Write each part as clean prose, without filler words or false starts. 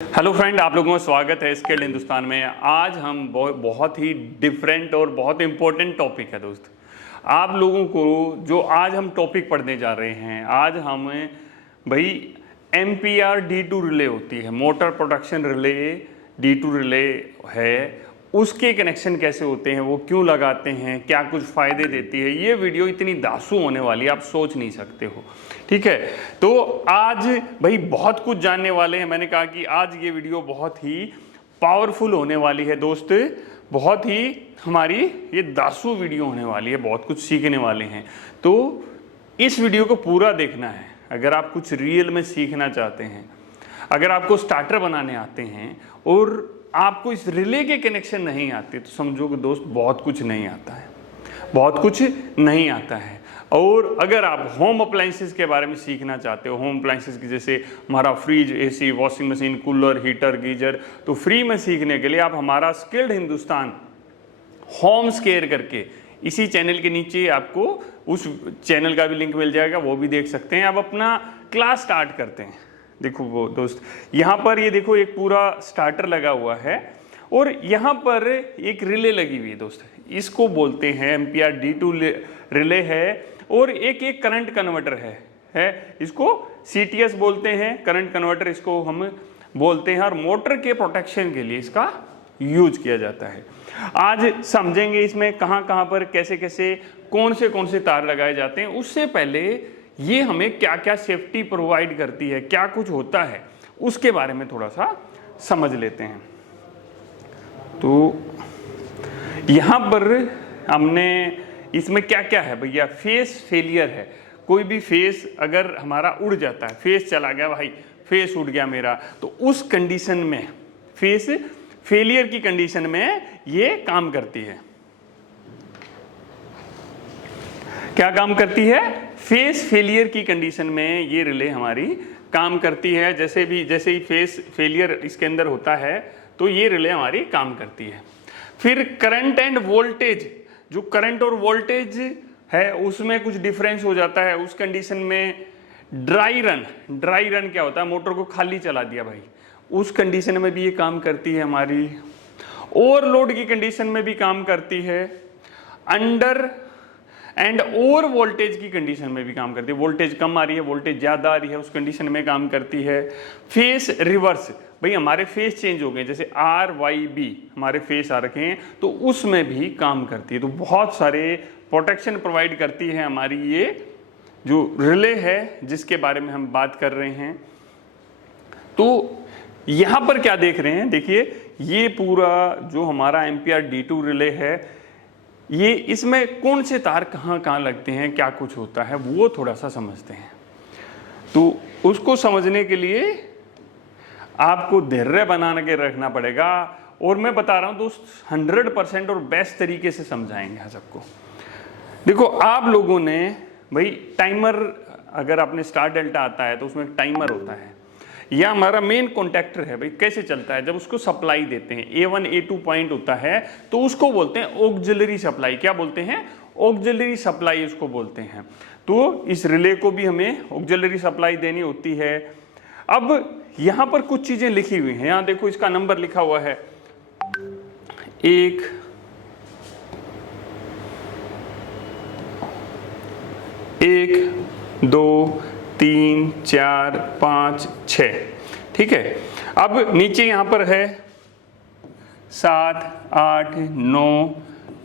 Hello friend, आप लोगों का स्वागत है स्किल्ड हिंदुस्तान में। आज हम बहुत ही डिफरेंट और बहुत इंपॉर्टेंट टॉपिक है दोस्त। आप लोगों को जो आज हम टॉपिक पढ़ने जा रहे हैं, आज हमें भाई MPR D2 रिले होती है, motor production relay D2 relay है, उसके कनेक्शन कैसे होते हैं, वो क्यों लगाते हैं, क्या कुछ फ़ायदे देती है। ये वीडियो इतनी दासू होने वाली है, आप सोच नहीं सकते हो। ठीक है, तो आज भाई बहुत कुछ जानने वाले हैं। मैंने कहा कि आज ये वीडियो बहुत ही पावरफुल होने वाली है दोस्त, बहुत ही हमारी ये दासू वीडियो होने वाली है, बहुत कुछ सीखने वाले हैं। तो इस वीडियो को पूरा देखना है अगर आप कुछ रियल में सीखना चाहते हैं, अगर आपको स्टार्टर बनाने आते हैं और आपको इस रिले के कनेक्शन नहीं आते, तो समझो कि दोस्त बहुत कुछ नहीं आता है, बहुत कुछ नहीं आता है। और अगर आप होम अप्लाइंसेस के बारे में सीखना चाहते हो, होम अप्लाइंसेस की जैसे हमारा fridge, AC, washing machine, cooler, heater, geyser, तो फ्री में सीखने के लिए आप हमारा स्किल्ड हिंदुस्तान होम स्केयर करके इसी चैनल के नीचे आपको उस चैनल का भी लिंक मिल जाएगा, वो भी देख सकते हैं। अब अपना क्लास स्टार्ट करते हैं। देखो वो दोस्त, यहाँ पर ये देखो एक पूरा स्टार्टर लगा हुआ है और यहाँ पर एक रिले लगी हुई है दोस्त, इसको बोलते हैं MPR D2 रिले है। और एक करंट कन्वर्टर है, इसको CTS बोलते हैं, करंट कन्वर्टर इसको हम बोलते हैं। और मोटर के प्रोटेक्शन के लिए इसका यूज किया जाता है। आज समझेंगे इसमें कहाँ कहाँ पर कैसे कैसे कौन से तार लगाए जाते हैं। उससे पहले ये हमें क्या क्या सेफ्टी प्रोवाइड करती है, क्या कुछ होता है, उसके बारे में थोड़ा सा समझ लेते हैं। तो यहाँ पर हमने इसमें क्या क्या है भैया, फेस फेलियर है। कोई भी फेस अगर हमारा उड़ जाता है, फेस चला गया भाई, फेस उड़ गया मेरा, तो उस कंडीशन में, फेस फेलियर की कंडीशन में ये काम करती है। क्या काम करती है? फेस फेलियर की कंडीशन में ये रिले हमारी काम करती है। जैसे ही फेस फेलियर इसके अंदर होता है तो ये रिले हमारी काम करती है। फिर करंट एंड वोल्टेज, जो करंट और वोल्टेज है उसमें कुछ डिफरेंस हो जाता है। उस कंडीशन में ड्राई रन क्या होता है, मोटर को खाली चला दिया भाई, उस कंडीशन में भी ये काम करती है हमारी। ओवरलोड की कंडीशन में भी काम करती है। अंडर एंड ओवर वोल्टेज की कंडीशन में भी काम करती है, वोल्टेज कम आ रही है, वोल्टेज ज़्यादा आ रही है, उस कंडीशन में काम करती है। फेस रिवर्स, भाई हमारे फेस चेंज हो गए, जैसे RYB हमारे फेस आ रखे हैं, तो उसमें भी काम करती है। तो बहुत सारे प्रोटेक्शन प्रोवाइड करती है हमारी ये जो रिले है जिसके बारे में हम बात कर रहे हैं। तो यहाँ पर क्या देख रहे हैं, देखिए ये पूरा जो हमारा MPR D2 रिले है, ये इसमें कौन से तार कहाँ कहाँ लगते हैं, क्या कुछ होता है, वो थोड़ा सा समझते हैं। तो उसको समझने के लिए आपको धैर्य बना के रखना पड़ेगा। और मैं बता रहा हूँ दोस्त, 100% और बेस्ट तरीके से समझाएंगे सबको। देखो आप लोगों ने भाई टाइमर, अगर आपने स्टार डेल्टा आता है तो उसमें एक टाइमर होता है, या हमारा मेन कॉन्टैक्टर है भाई, कैसे चलता है, जब उसको सप्लाई देते हैं, A1 A2 पॉइंट होता है, तो उसको बोलते हैं ऑक्सिलरी सप्लाई। क्या बोलते हैं? ऑक्सिलरी सप्लाई उसको बोलते हैं। तो इस रिले को भी हमें ऑक्सिलरी सप्लाई देनी होती है। अब यहाँ पर कुछ चीजें लिखी हुई हैं, यहाँ देखो इसका नंबर लिखा हुआ है 1 2 3 4 5 6, ठीक है। अब नीचे यहाँ पर है 7 8 9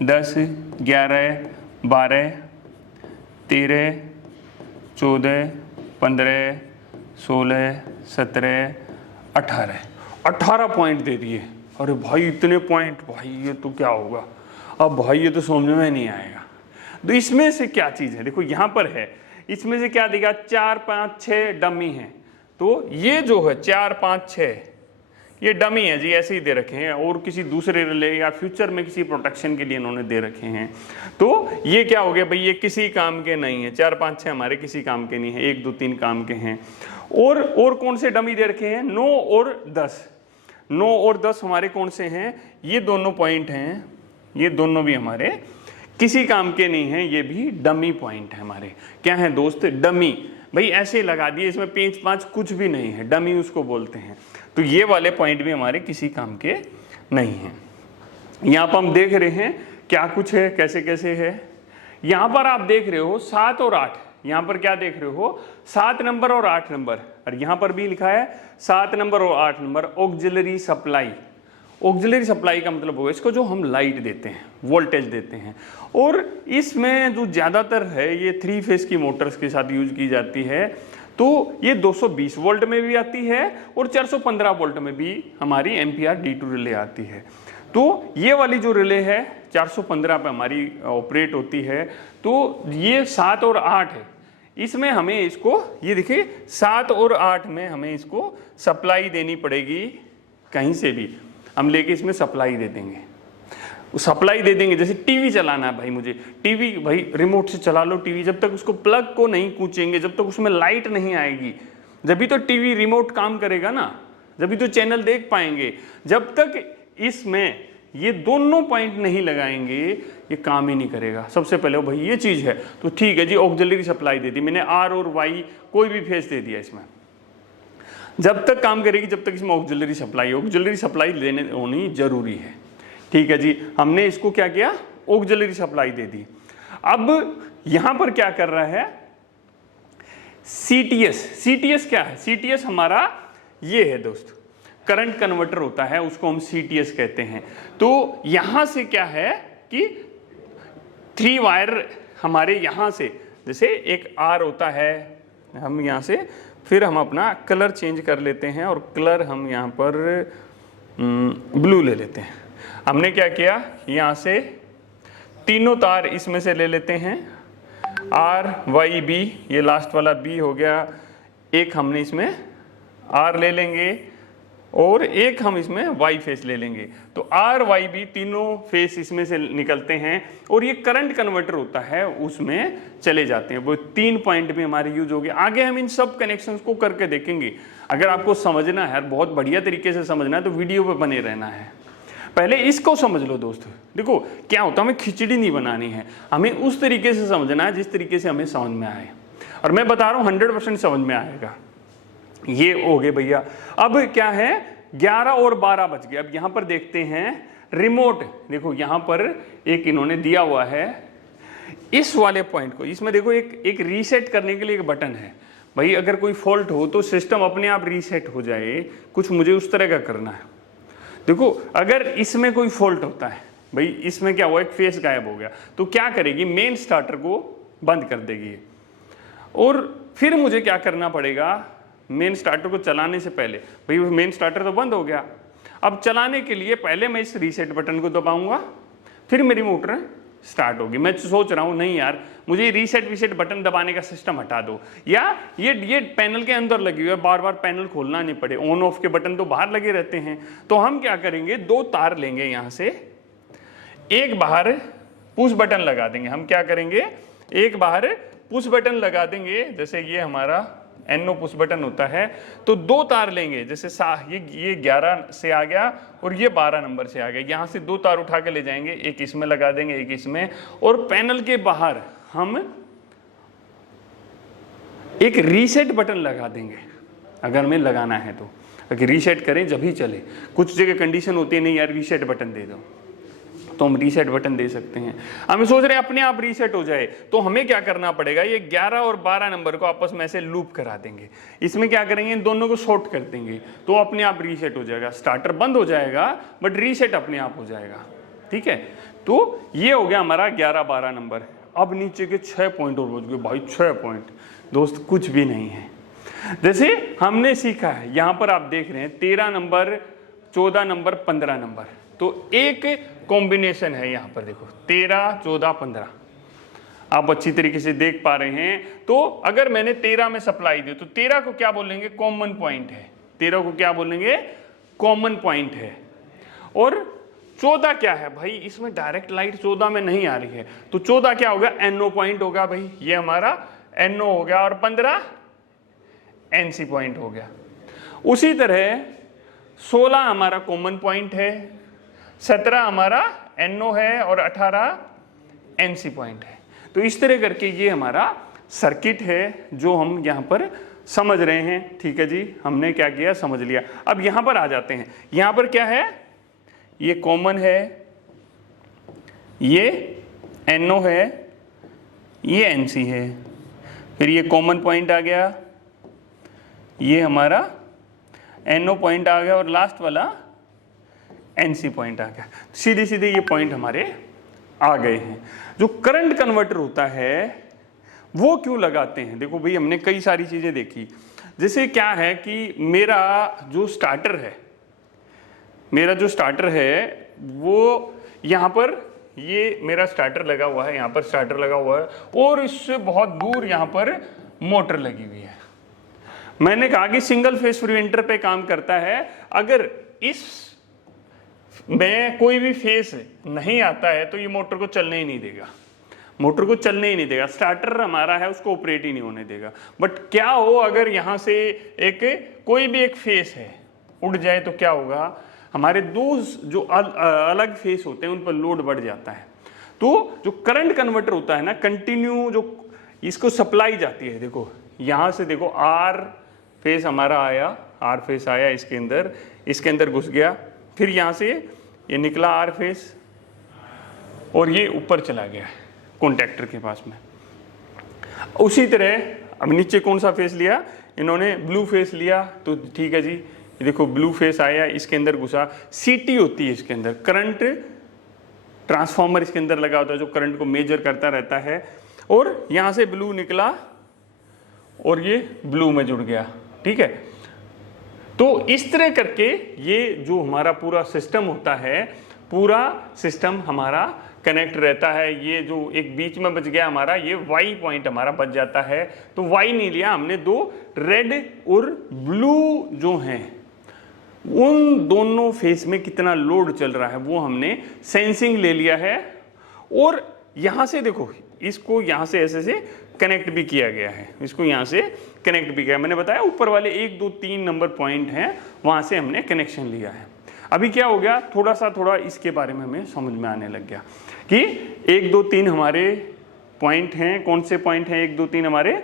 10 11 12 13 14 15 16 17 18 पॉइंट दे दिए। अरे भाई इतने पॉइंट, भाई ये तो क्या होगा, अब भाई ये तो समझ में नहीं आएगा। तो इसमें से क्या चीज़ है, देखो यहाँ पर है, इसमें से क्या देगा, 4 5 6 डमी है। तो ये जो है 4 5 6 ये डमी है जी, ऐसे ही दे रखे हैं, और किसी दूसरे रिले या फ्यूचर में किसी प्रोटेक्शन के लिए इन्होंने दे रखे हैं। तो ये क्या हो गया भाई, ये किसी काम के नहीं है। 4 5 6 हमारे किसी काम के नहीं है, 1 2 3 काम के हैं। और कौन से डमी दे रखे हैं, 9 और 10। 9 और 10 हमारे कौन से हैं, ये दोनों पॉइंट हैं, ये दोनों भी हमारे किसी काम के नहीं है, ये भी डमी पॉइंट है हमारे। क्या है दोस्त, डमी। भाई ऐसे लगा दिए, इसमें 5 कुछ भी नहीं है, डमी उसको बोलते हैं। तो ये वाले पॉइंट भी हमारे किसी काम के नहीं हैं। यहाँ पर हम देख रहे हैं क्या कुछ है, कैसे कैसे है। यहाँ पर आप देख रहे हो 7 और 8, यहाँ पर क्या देख रहे हो 7 नंबर और 8 नंबर, और यहाँ पर भी लिखा है 7 नंबर और 8 number auxiliary supply. Auxiliary supply का मतलब होगा इसको जो हम लाइट देते हैं, वोल्टेज देते हैं, और इसमें जो ज़्यादातर है ये 3 फेज की मोटर्स के साथ यूज की जाती है। तो ये 220 वोल्ट में भी आती है और 415 वोल्ट में भी हमारी एम्पियर D2 रिले आती है। तो ये वाली जो रिले है 415 पे हमारी ऑपरेट होती है। तो ये 7 और 8 है, इसमें हमें इसको, ये देखिए 7 और 8 में हमें इसको सप्लाई देनी पड़ेगी, कहीं से भी हम लेके इसमें सप्लाई दे देंगे। सप्लाई दे देंगे, जैसे टीवी चलाना है भाई, मुझे टीवी भाई रिमोट से चला लो टीवी, जब तक उसको प्लग को नहीं कूचेंगे, जब तक उसमें लाइट नहीं आएगी, जब भी तो टीवी रिमोट काम करेगा ना, जब भी तो चैनल देख पाएंगे। जब तक इसमें ये दोनों पॉइंट नहीं लगाएंगे ये काम ही नहीं करेगा। सबसे पहले भाई ये चीज़ है, तो ठीक है जी ऑक्सिलरी सप्लाई दे दी मैंने, आर और वाई कोई भी फेस दे दिया इसमें, जब तक काम करेगी जब तक इसमें ऑक्सिलरी सप्लाई लेने होनी जरूरी है। ठीक है जी, हमने इसको क्या किया, ऑक्सिलरी सप्लाई दे दी। अब यहां पर क्या कर रहा है सीटीएस क्या है, सीटीएस हमारा ये है दोस्त, करंट कन्वर्टर होता है, उसको हम सीटीएस कहते हैं। तो यहां से क्या है कि 3 वायर हमारे यहां से, जैसे एक आर होता है, हम यहां से फिर हम अपना कलर चेंज कर लेते हैं और कलर हम यहाँ पर ब्लू ले लेते हैं। हमने क्या किया, यहाँ से तीनों तार इसमें से ले लेते हैं, आर वाई बी, ये लास्ट वाला बी हो गया, एक हमने इसमें आर ले लेंगे और एक हम इसमें वाई फेस ले लेंगे। तो आर वाई बी तीनों फेस इसमें से निकलते हैं और ये करंट कन्वर्टर होता है उसमें चले जाते हैं। वो 3 पॉइंट भी हमारे यूज हो गए। आगे हम इन सब कनेक्शंस को करके देखेंगे। अगर आपको समझना है, बहुत बढ़िया तरीके से समझना है, तो वीडियो पे बने रहना है। पहले इसको समझ लो दोस्त। देखो क्या होता है, हमें खिचड़ी नहीं बनानी है, हमें उस तरीके से समझना है जिस तरीके से हमें समझ में आए, और मैं बता रहा हूँ 100% समझ में आएगा। ये हो गए भैया। अब क्या है, 11 और 12 बज गए। अब यहां पर देखते हैं रिमोट, देखो यहां पर एक इन्होंने दिया हुआ है इस वाले पॉइंट को, इसमें देखो एक रीसेट करने के लिए एक बटन है। भाई अगर कोई फॉल्ट हो तो सिस्टम अपने आप रीसेट हो जाए, कुछ मुझे उस तरह का करना है। देखो अगर इसमें कोई फॉल्ट होता है, भाई इसमें क्या हुआ, एक फेस गायब हो गया, तो क्या करेगी, मेन स्टार्टर को बंद कर देगी। और फिर मुझे क्या करना पड़ेगा, मेन स्टार्टर को चलाने से पहले, भाई मेन स्टार्टर तो बंद हो गया, अब चलाने के लिए पहले मैं इस रीसेट बटन को दबाऊंगा, फिर मेरी मोटर स्टार्ट होगी। मैं सोच रहा हूं नहीं यार, मुझे रीसेट बटन दबाने का सिस्टम हटा दो, या ये पैनल के अंदर लगी हुई है, बार बार पैनल खोलना नहीं पड़े, ऑन ऑफ के बटन तो बाहर लगे रहते हैं। तो हम क्या करेंगे, 2 तार लेंगे यहां से, एक बाहर पुश बटन लगा देंगे। हम क्या करेंगे, एक बाहर पुश बटन लगा देंगे, जैसे ये हमारा एनो पुश बटन होता है। तो 2 तार लेंगे, जैसे ये 11 से आ गया और ये 12 नंबर से आ गया, यहाँ से 2 तार उठा के ले जाएंगे, एक इसमें लगा देंगे, एक इसमें, और पैनल के बाहर हम एक रीसेट बटन लगा देंगे। अगर हमें लगाना है तो, अगर रीसेट करें जब ही चले, कुछ जगह कंडीशन होती है नहीं यार रीसेट बटन दे दो, तो हम रीसेट बटन दे सकते हैं। हम सोच रहे हैं अपने आप रीसेट हो जाए, तो हमें क्या करना पड़ेगा, ये 11 और 12 नंबर को आपस में ऐसे लूप करा देंगे। इसमें क्या करेंगे, इन दोनों को शॉर्ट कर देंगे, तो अपने आप रीसेट हो जाएगा। स्टार्टर बंद हो जाएगा बट रीसेट अपने आप हो जाएगा। ठीक है, तो ये हो गया हमारा 11-12 नंबर। अब नीचे के 6 पॉइंट और बच गए भाई, 6 पॉइंट दोस्त कुछ भी नहीं है। जैसे हमने सीखा है, यहां पर आप देख रहे हैं 13 नंबर, 14 नंबर, 15 नंबर, तो एक कॉम्बिनेशन है यहां पर, देखो 13, 14, 15, आप अच्छी तरीके से देख पा रहे हैं। तो अगर मैंने 13 में सप्लाई दी तो 13 को क्या बोलेंगे, कॉमन पॉइंट है। 13 को क्या बोलेंगे, कॉमन पॉइंट है। और 14 क्या है भाई, इसमें डायरेक्ट लाइट 14 में नहीं आ रही है, तो 14 क्या होगा, एनओ पॉइंट होगा भाई, ये हमारा एनओ हो गया, और 15 एनसी पॉइंट हो गया। उसी तरह 16 हमारा कॉमन पॉइंट है, 17 हमारा एनओ है, और 18 एनसी पॉइंट है। तो इस तरह करके ये हमारा सर्किट है जो हम यहाँ पर समझ रहे हैं, ठीक है जी, हमने क्या किया, समझ लिया। अब यहां पर आ जाते हैं। यहां पर क्या है, ये कॉमन है, ये NO है, ये NC है, फिर ये कॉमन पॉइंट आ गया, ये हमारा NO पॉइंट आ गया और लास्ट वाला NC पॉइंट आ गया। सीधे सीधे ये पॉइंट हमारे आ गए हैं। जो करंट कन्वर्टर होता है वो क्यों लगाते हैं, देखो भाई हमने कई सारी चीजें देखी। जैसे क्या है कि मेरा जो स्टार्टर है वो यहाँ पर, ये मेरा स्टार्टर लगा हुआ है, यहाँ पर स्टार्टर लगा हुआ है और इससे बहुत दूर यहाँ पर मोटर लगी हुई है। मैंने कहा कि सिंगल फेस प्रिवेंटर पे काम करता है। अगर इस में कोई भी फेस नहीं आता है तो ये मोटर को चलने ही नहीं देगा, मोटर को चलने ही नहीं देगा। स्टार्टर हमारा है उसको ऑपरेट ही नहीं होने देगा। बट क्या हो अगर यहाँ से कोई भी एक फेस है उड़ जाए तो क्या होगा, हमारे दो जो अलग फेस होते हैं उन पर लोड बढ़ जाता है। तो जो करंट कन्वर्टर होता है ना, कंटिन्यू जो इसको सप्लाई जाती है, देखो यहाँ से देखो R फेस हमारा आया, R फेस आया इसके अंदर घुस गया, फिर यहाँ से ये निकला R फेस और ये ऊपर चला गया कॉन्टैक्टर के पास में। उसी तरह अब नीचे कौन सा फेस लिया, इन्होंने ब्लू फेस लिया, तो ठीक है जी, ये देखो ब्लू फेस आया, इसके अंदर घुसा। CT होती है इसके अंदर, करंट ट्रांसफार्मर इसके अंदर लगा होता है जो करंट को मेजर करता रहता है, और यहाँ से ब्लू निकला और ये ब्लू में जुड़ गया, ठीक है। तो इस तरह करके ये जो हमारा पूरा सिस्टम होता है, पूरा सिस्टम हमारा कनेक्ट रहता है। ये जो एक बीच में बच गया हमारा, ये Y पॉइंट हमारा बच जाता है। तो Y नहीं लिया हमने, दो रेड और ब्लू जो हैं उन दोनों फेस में कितना लोड चल रहा है वो हमने सेंसिंग ले लिया है। और यहाँ से देखो, इसको यहाँ से ऐसे से कनेक्ट भी किया गया है, इसको यहाँ से कनेक्ट भी किया। मैंने बताया ऊपर वाले 1 2 3 नंबर पॉइंट हैं, वहाँ से हमने कनेक्शन लिया है। अभी क्या हो गया, थोड़ा इसके बारे में हमें समझ में आने लग गया कि 1 2 3 हमारे पॉइंट हैं। कौन से पॉइंट हैं 1 2 3 हमारे,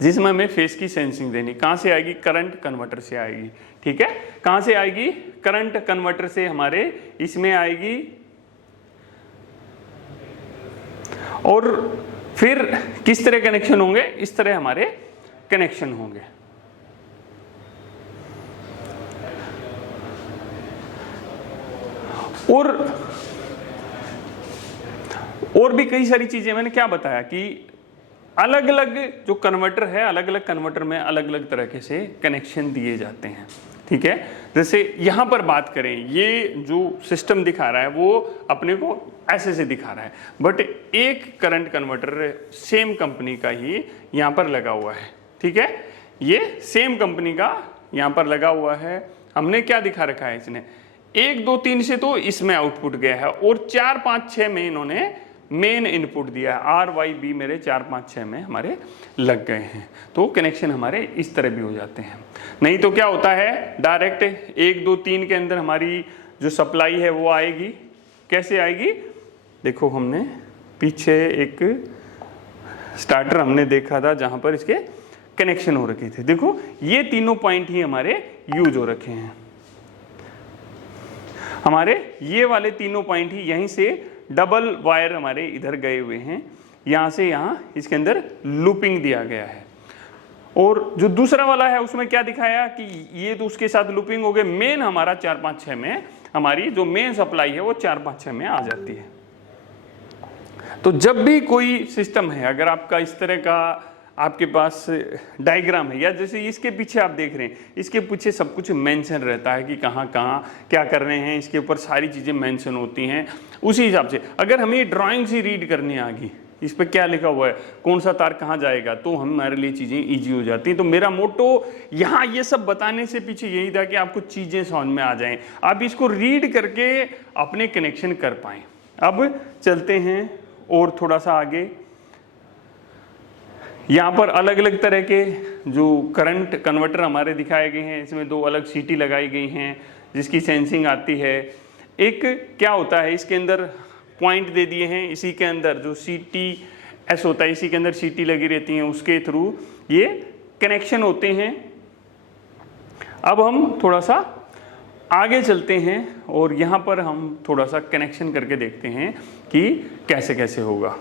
जिसमें हमें फेस की सेंसिंग देनी। कहाँ से आएगी, करंट कन्वर्टर से आएगी, ठीक है। कहाँ से आएगी, करंट कन्वर्टर से हमारे इसमें आएगी, और फिर किस तरह कनेक्शन होंगे, इस तरह हमारे कनेक्शन होंगे। और भी कई सारी चीजें, मैंने क्या बताया कि अलग अलग जो कन्वर्टर है, अलग अलग कन्वर्टर में अलग अलग तरीके से कनेक्शन दिए जाते हैं, ठीक है। जैसे यहां पर बात करें, ये जो सिस्टम दिखा रहा है वो अपने को ऐसे से दिखा रहा है, बट एक करंट कन्वर्टर सेम कंपनी का ही यहां पर लगा हुआ है, ठीक है। ये सेम कंपनी का यहां पर लगा हुआ है। हमने क्या दिखा रखा है, इसने 1 2 3 से तो इसमें आउटपुट गया है, और 4 5 6 में इन्होंने मेन इनपुट दिया है। R Y B मेरे 4 5 6 में हमारे लग गए हैं। तो कनेक्शन हमारे इस तरह भी हो जाते हैं। नहीं तो क्या होता है, डायरेक्ट 1 2 3 के अंदर हमारी जो सप्लाई है वो आएगी। कैसे आएगी, देखो हमने पीछे एक स्टार्टर हमने देखा था जहां पर इसके कनेक्शन हो रखे थे। देखो ये तीनों पॉइंट ही हमारे यूज हो रखे हैं, हमारे ये वाले तीनों पॉइंट ही यहीं से डबल वायर हमारे इधर गए हुए हैं, यहां से यहां इसके अंदर लूपिंग दिया गया है। और जो दूसरा वाला है उसमें क्या दिखाया कि ये तो उसके साथ लूपिंग हो गए। मेन हमारा 4 5 6 में, हमारी जो मेन सप्लाई है वो 4 5 6 में आ जाती है। तो जब भी कोई सिस्टम है, अगर आपका इस तरह का आपके पास डायग्राम है, या जैसे इसके पीछे आप देख रहे हैं, इसके पीछे सब कुछ मेंशन रहता है कि कहाँ कहाँ क्या कर रहे हैं, इसके ऊपर सारी चीज़ें मेंशन होती हैं। उसी हिसाब से अगर हमें ड्राइंग से रीड करनी आ गई, इस पर क्या लिखा हुआ है, कौन सा तार कहाँ जाएगा, तो हमारे लिए चीज़ें ईजी हो जाती हैं। तो मेरा मोटो यहाँ ये सब बताने से पीछे यही था कि आपको चीज़ें समझ में आ जाएं, आप इसको रीड करके अपने कनेक्शन कर पाएँ। अब चलते हैं और थोड़ा सा आगे। यहाँ पर अलग अलग तरह के जो करंट कन्वर्टर हमारे दिखाए गए हैं, इसमें 2 अलग सीटी लगाई गई हैं जिसकी सेंसिंग आती है। एक क्या होता है, इसके अंदर पॉइंट दे दिए हैं, इसी के अंदर जो CTS होता है, इसी के अंदर सीटी लगी रहती हैं, उसके थ्रू ये कनेक्शन होते हैं। अब हम थोड़ा सा आगे चलते हैं और यहाँ पर हम थोड़ा सा कनेक्शन करके देखते हैं कि कैसे कैसे होगा।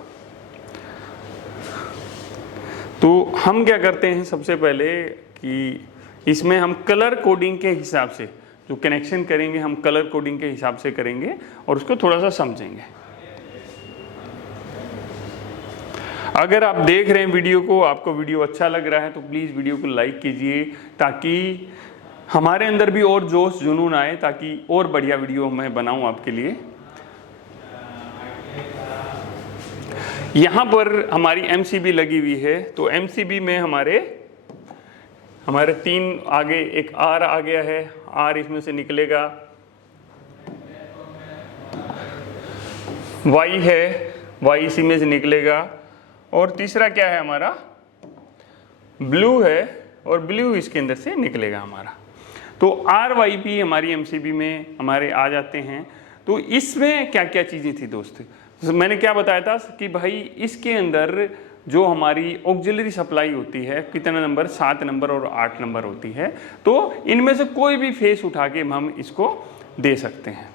तो हम क्या करते हैं सबसे पहले कि इसमें हम कलर कोडिंग के हिसाब से जो कनेक्शन करेंगे हम कलर कोडिंग के हिसाब से करेंगे और उसको थोड़ा सा समझेंगे। अगर आप देख रहे हैं वीडियो को, आपको वीडियो अच्छा लग रहा है तो प्लीज़ वीडियो को लाइक कीजिए ताकि हमारे अंदर भी और जोश जुनून आए, ताकि और बढ़िया वीडियो मैं बनाऊं आपके लिए। यहाँ पर हमारी MCB लगी हुई है, तो MCB में हमारे 3 आगे एक R आ गया है, R इसमें से निकलेगा, Y है, Y इसी में से निकलेगा, और तीसरा क्या है हमारा ब्लू है और ब्लू इसके अंदर से निकलेगा हमारा। तो RYP हमारी MCB में हमारे आ जाते हैं। तो इसमें क्या क्या चीज़ें थी दोस्त, मैंने क्या बताया था कि भाई इसके अंदर जो हमारी ऑक्सिलरी सप्लाई होती है कितना नंबर, 7 नंबर और 8 नंबर होती है। तो इनमें से कोई भी फेस उठा के हम इसको दे सकते हैं।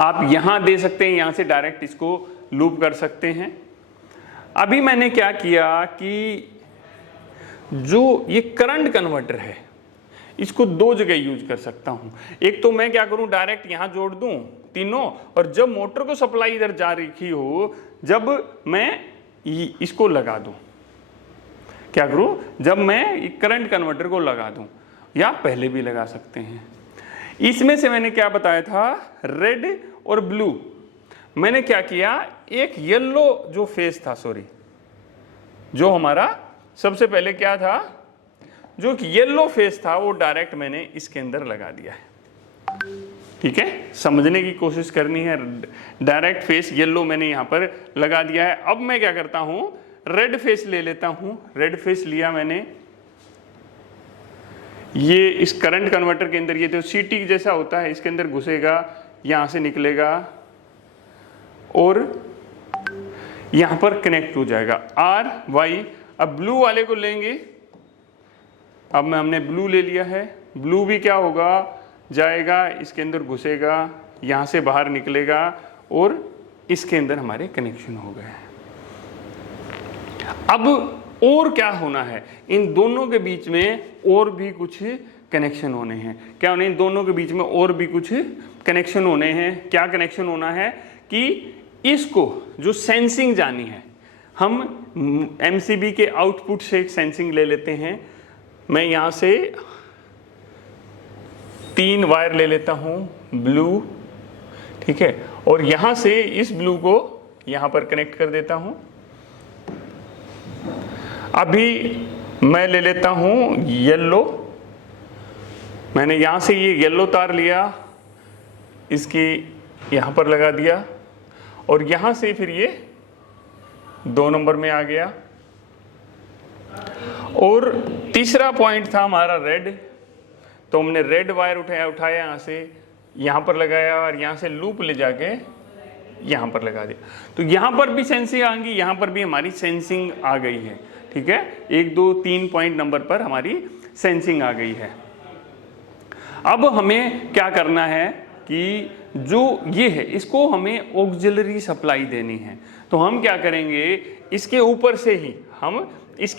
आप यहाँ दे सकते हैं, यहाँ से डायरेक्ट इसको लूप कर सकते हैं। अभी मैंने क्या किया कि जो ये करंट कन्वर्टर है इसको 2 जगह यूज कर सकता हूं। एक तो मैं क्या करूं, डायरेक्ट यहां जोड़ दूं तीनों, और जब मोटर को सप्लाई इधर जा रही हो जब मैं इसको लगा दूं, क्या करूं, जब मैं करंट कन्वर्टर को लगा दूं, या पहले भी लगा सकते हैं। इसमें से मैंने क्या बताया था, रेड और ब्लू। मैंने क्या किया, एक येलो जो फेस था, जो हमारा सबसे पहले क्या था, जो कि येलो फेस था वो डायरेक्ट मैंने इसके अंदर लगा दिया है। ठीक है, समझने की कोशिश करनी है। डायरेक्ट फेस येलो मैंने यहां पर लगा दिया है। अब मैं क्या करता हूं, रेड फेस ले लेता हूं। रेड फेस लिया मैंने, ये इस करंट कन्वर्टर के अंदर, ये तो सीटी जैसा होता है, इसके अंदर घुसेगा, यहां से निकलेगा और यहां पर कनेक्ट हो जाएगा RY। अब ब्लू वाले को लेंगे, अब हमने ब्लू ले लिया है। ब्लू भी क्या होगा, जाएगा, इसके अंदर घुसेगा, यहाँ से बाहर निकलेगा और इसके अंदर हमारे कनेक्शन हो गए। अब और क्या होना है, इन दोनों के बीच में और भी कुछ कनेक्शन होने हैं। क्या होने, इन दोनों के बीच में और भी कुछ कनेक्शन होने हैं। क्या कनेक्शन होना है कि इसको जो सेंसिंग जानी है, हम MCB के आउटपुट से एक सेंसिंग ले लेते हैं। मैं यहां से 3 वायर ले लेता हूं ब्लू, ठीक है, और यहां से इस ब्लू को यहां पर कनेक्ट कर देता हूं। अभी मैं ले लेता हूं येलो, मैंने यहां से ये येलो तार लिया, इसकी यहां पर लगा दिया और यहां से फिर ये 2 नंबर में आ गया। और तीसरा पॉइंट था हमारा रेड, तो हमने रेड वायर उठाया यहाँ से, यहाँ पर लगाया और यहाँ से लूप ले जाके यहाँ पर लगा दिया। तो यहाँ पर भी सेंसिंग आ गई, यहाँ पर भी हमारी सेंसिंग आ गई है। ठीक है, 1 2 3 पॉइंट नंबर पर हमारी सेंसिंग आ गई है। अब हमें क्या करना है कि जो ये है इसको हमें ऑक्सिलरी सप्लाई देनी है। तो हम क्या करेंगे, इसके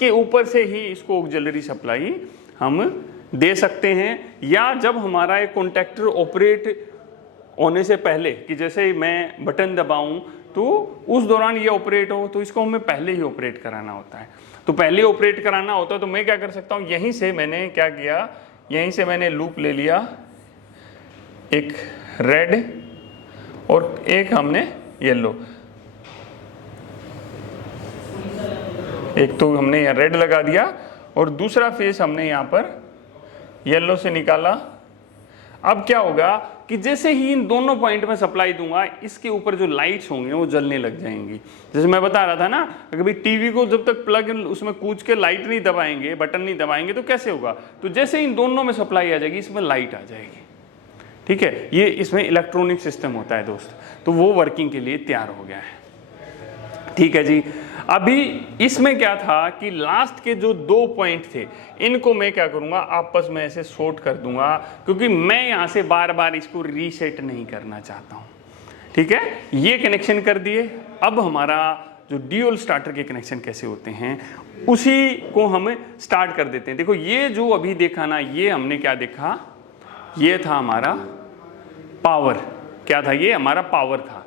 ऊपर से ही इसको ऑक्सिलरी सप्लाई हम दे सकते हैं, या जब हमारा एक कॉन्टैक्टर ऑपरेट होने से पहले, कि जैसे मैं बटन दबाऊं तो उस दौरान ये ऑपरेट हो, तो इसको हमें पहले ही ऑपरेट कराना होता है। तो पहले ऑपरेट कराना होता है तो मैं क्या कर सकता हूं, यहीं से मैंने क्या किया, यहीं से मैंने लूप ले लिया, एक रेड और एक हमने येलो। एक तो हमने यहाँ रेड लगा दिया और दूसरा फेस हमने यहाँ पर येलो से निकाला। अब क्या होगा कि जैसे ही इन दोनों पॉइंट में सप्लाई दूंगा, इसके ऊपर जो लाइट्स होंगे वो जलने लग जाएंगी। जैसे मैं बता रहा था ना, कभी टीवी को जब तक प्लग उसमें कूच के लाइट नहीं दबाएंगे, बटन नहीं दबाएंगे तो कैसे होगा। तो जैसे इन दोनों में सप्लाई आ जाएगी, इसमें लाइट आ जाएगी। ठीक है, ये इसमें इलेक्ट्रॉनिक सिस्टम होता है दोस्त, तो वो वर्किंग के लिए तैयार हो गया है। ठीक है जी। अभी इसमें क्या था कि लास्ट के जो 2 पॉइंट थे इनको मैं क्या करूंगा, आपस में ऐसे शॉर्ट कर दूंगा, क्योंकि मैं यहां से बार बार इसको रीसेट नहीं करना चाहता हूं। ठीक है, ये कनेक्शन कर दिए। अब हमारा जो ड्यूल स्टार्टर के कनेक्शन कैसे होते हैं उसी को हम स्टार्ट कर देते हैं। देखो ये जो अभी देखा ना, ये हमने क्या देखा, ये था हमारा पावर। क्या था, ये हमारा पावर था।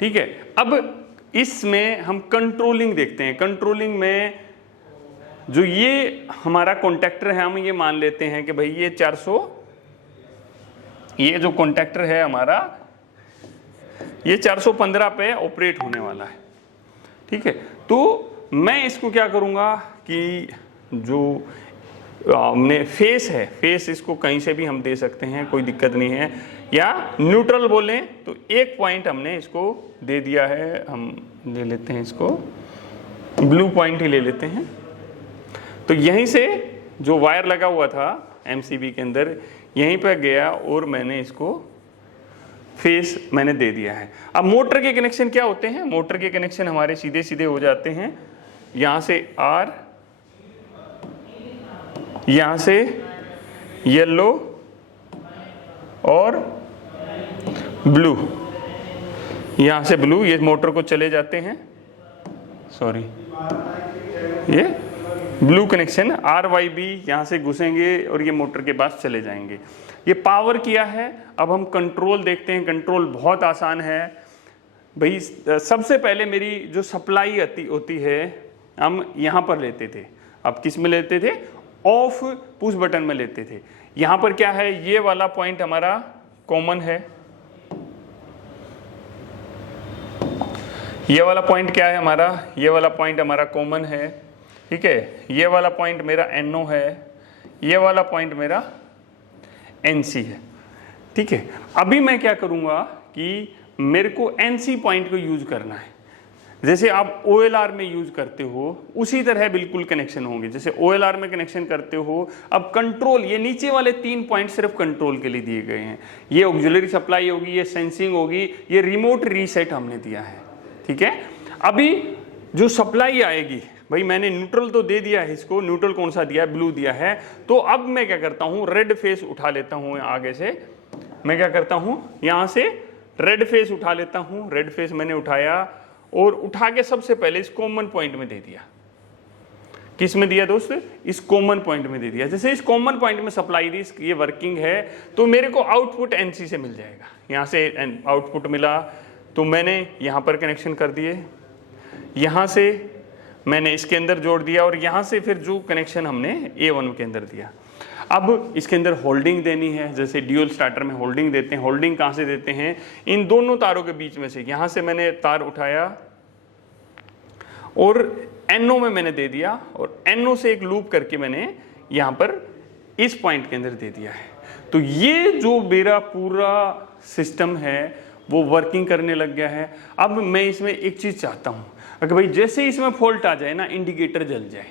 ठीक है, अब इसमें हम कंट्रोलिंग देखते हैं। कंट्रोलिंग में जो ये हमारा कॉन्टैक्टर है, हम ये मान लेते हैं कि भाई ये 400, ये जो कॉन्टैक्टर है हमारा, ये 415 पे ऑपरेट होने वाला है। ठीक है, तो मैं इसको क्या करूंगा कि जो हमने फेस है, फेस इसको कहीं से भी हम दे सकते हैं, कोई दिक्कत नहीं है, या न्यूट्रल बोलें तो एक पॉइंट हमने इसको दे दिया है। हम ले लेते हैं इसको ब्लू पॉइंट ही ले लेते हैं। तो यहीं से जो वायर लगा हुआ था एमसीबी के अंदर, यहीं पर गया और मैंने इसको फेस मैंने दे दिया है। अब मोटर के कनेक्शन क्या होते हैं, मोटर के कनेक्शन हमारे सीधे सीधे हो जाते हैं। यहां से आर, यहां से येलो और ब्लू, यहां से ब्लू, ये मोटर को चले जाते हैं, सॉरी ये blue connection R Y B यहां से घुसेंगे और ये मोटर के पास चले जाएंगे। ये पावर किया है। अब हम कंट्रोल देखते हैं। कंट्रोल बहुत आसान है भाई। सबसे पहले मेरी जो सप्लाई होती है हम यहां पर लेते थे। अब किस में लेते थे, ऑफ पुश बटन में लेते थे। यहां पर क्या है, ये वाला पॉइंट हमारा कॉमन है। ये वाला पॉइंट क्या है हमारा, ये वाला पॉइंट हमारा कॉमन है। ठीक है, ये वाला पॉइंट मेरा NO है, ये वाला पॉइंट मेरा NC है। ठीक है, अभी मैं क्या करूंगा कि मेरे को NC पॉइंट को यूज करना है। जैसे आप OLR में यूज करते हो उसी तरह बिल्कुल कनेक्शन होंगे जैसे OLR में कनेक्शन करते हो। अब कंट्रोल, ये नीचे वाले 3 पॉइंट सिर्फ कंट्रोल के लिए दिए गए हैं। ये ऑक्सिलरी सप्लाई होगी, ये सेंसिंग होगी, ये रिमोट रीसेट हमने दिया है। ठीक है, अभी जो सप्लाई आएगी, भाई मैंने न्यूट्रल तो दे दिया है इसको, न्यूट्रल कौन सा दिया है, ब्लू दिया है। तो अब मैं क्या करता हूं, रेड फेस उठा लेता हूं। आगे से मैं क्या करता हूं, यहां से रेड फेस उठा लेता हूं। रेड फेस मैंने उठाया और उठा के सबसे पहले इस कॉमन पॉइंट में दे दिया। किस में दिया दोस्त, इस कॉमन पॉइंट में दे दिया। जैसे इस कॉमन पॉइंट में सप्लाई दी, ये वर्किंग है, तो मेरे को आउटपुट NC से मिल जाएगा। यहां से आउटपुट मिला तो मैंने यहां पर कनेक्शन कर दिए, यहां से मैंने इसके अंदर जोड़ दिया और यहां से फिर जो कनेक्शन हमने A1 के अंदर दिया। अब इसके अंदर होल्डिंग देनी है, जैसे ड्यूल स्टार्टर में होल्डिंग देते हैं। होल्डिंग कहां से देते हैं, इन दोनों तारों के बीच में से। यहां से मैंने तार उठाया और NO में मैंने दे दिया और NO से एक लूप करके मैंने यहां पर इस पॉइंट के अंदर दे दिया है। तो ये जो मेरा पूरा सिस्टम है वो वर्किंग करने लग गया है। अब मैं इसमें एक चीज चाहता हूं, अगर भाई जैसे इसमें फॉल्ट आ जाए ना, इंडिकेटर जल जाए,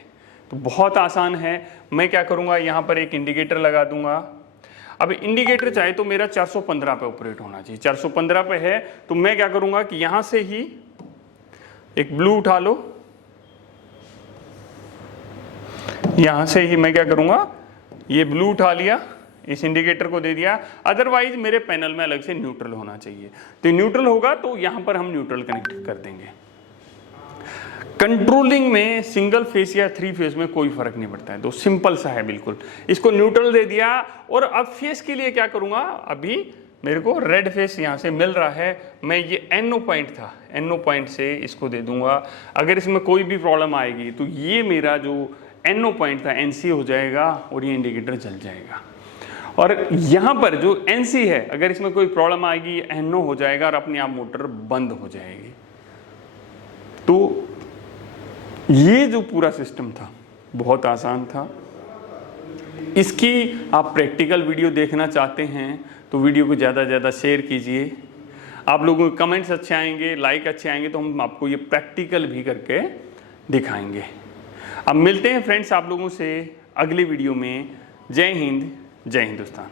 तो बहुत आसान है। मैं क्या करूंगा, यहां पर एक इंडिकेटर लगा दूंगा। अब इंडिकेटर चाहे तो मेरा 415 पे ऑपरेट होना चाहिए, 415 पे है, तो मैं क्या करूंगा कि यहां से ही एक ब्लू उठा लो, यहां से ही मैं क्या करूंगा, ये ब्लू उठा लिया, इस इंडिकेटर को दे दिया। अदरवाइज मेरे पैनल में अलग से न्यूट्रल होना चाहिए। तो न्यूट्रल होगा तो यहां पर हम न्यूट्रल कनेक्ट कर देंगे। कंट्रोलिंग में सिंगल फेस या 3 फेस में कोई फर्क नहीं पड़ता है, तो सिंपल सा है बिल्कुल। इसको न्यूट्रल दे दिया और अब फेस के लिए क्या करूंगा, अभी मेरे को रेड फेस यहां से मिल रहा है, मैं ये NO पॉइंट था, NO पॉइंट से इसको दे दूंगा। अगर इसमें कोई भी प्रॉब्लम आएगी तो ये मेरा जो NO पॉइंट था NC हो जाएगा और ये इंडिकेटर जल जाएगा। और यहां पर जो NC है, अगर इसमें कोई प्रॉब्लम आएगी NO हो जाएगा और अपने आप मोटर बंद हो जाएगी। तो ये जो पूरा सिस्टम था बहुत आसान था। इसकी आप प्रैक्टिकल वीडियो देखना चाहते हैं तो वीडियो को ज़्यादा से ज़्यादा शेयर कीजिए। आप लोगों के कमेंट्स अच्छे आएंगे, लाइक अच्छे आएंगे, तो हम आपको ये प्रैक्टिकल भी करके दिखाएंगे। अब मिलते हैं फ्रेंड्स आप लोगों से अगली वीडियो में। जय हिंद, जय हिंदुस्तान।